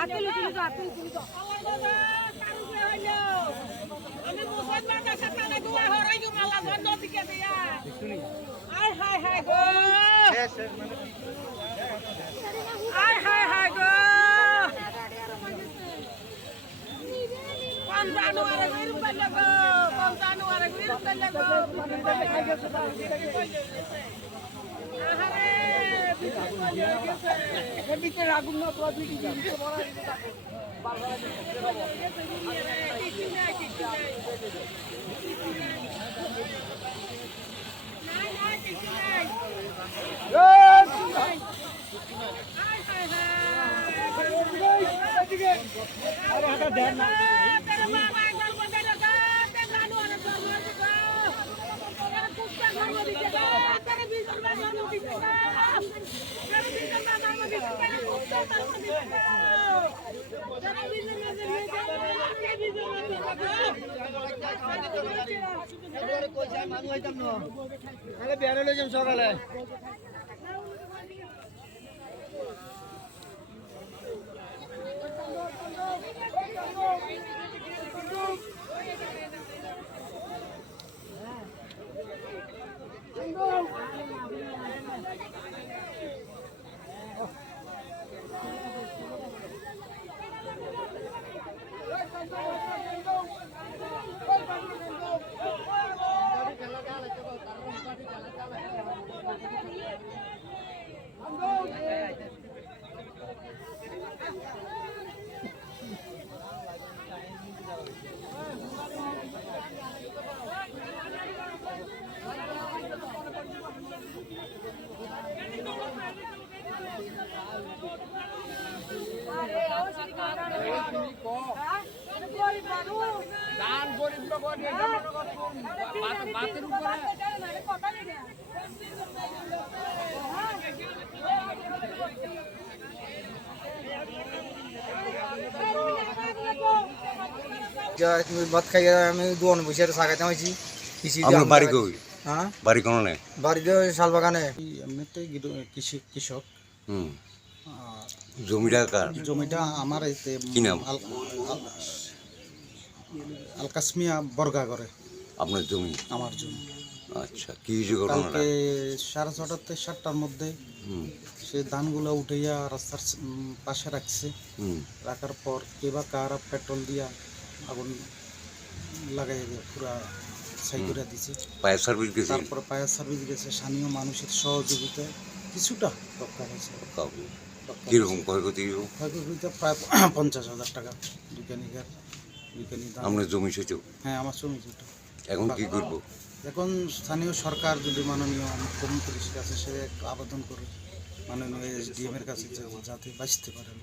সকালে ভাত খাই আমি দোকান বসে সাগাইতে হয়েছি। বাড়িতে শালবাগানে কৃষক। জমিটা আমার আলকাসমিয়া বর্গা করে। আপনার জমি? আমার জমি। আচ্ছা, কি কালকে 6:30 থেকে 7টার মধ্যে সে ধানগুলো উঠাইয়া রাস্তার পাশে রাখছে। রাখার পর কেবা কারা পেট্রোল দিয়া আগুন লাগাই পুরা ছাই করে দিছে। ফায়ার সার্ভিস গেছে? তারপরে ফায়ার সার্ভিস গেছে, স্থানীয় মানুষের সহযোগিতায় কিছুটা রক্ষা হয়েছে। কিরকম ক্ষয়ক্ষতি? ক্ষয়ক্ষতিতে প্রায় 50,000 টাকা বিজ্ঞানী। আপনার জমি সেচ? হ্যাঁ, আমার জমি সেচ। এখন কি করবো? এখন স্থানীয় সরকার যদি মাননীয় মুখ্যমন্ত্রীর কাছে সে আবেদন করে মাননীয় SDM এর কাছে যাতে বাঁচতে পারেন।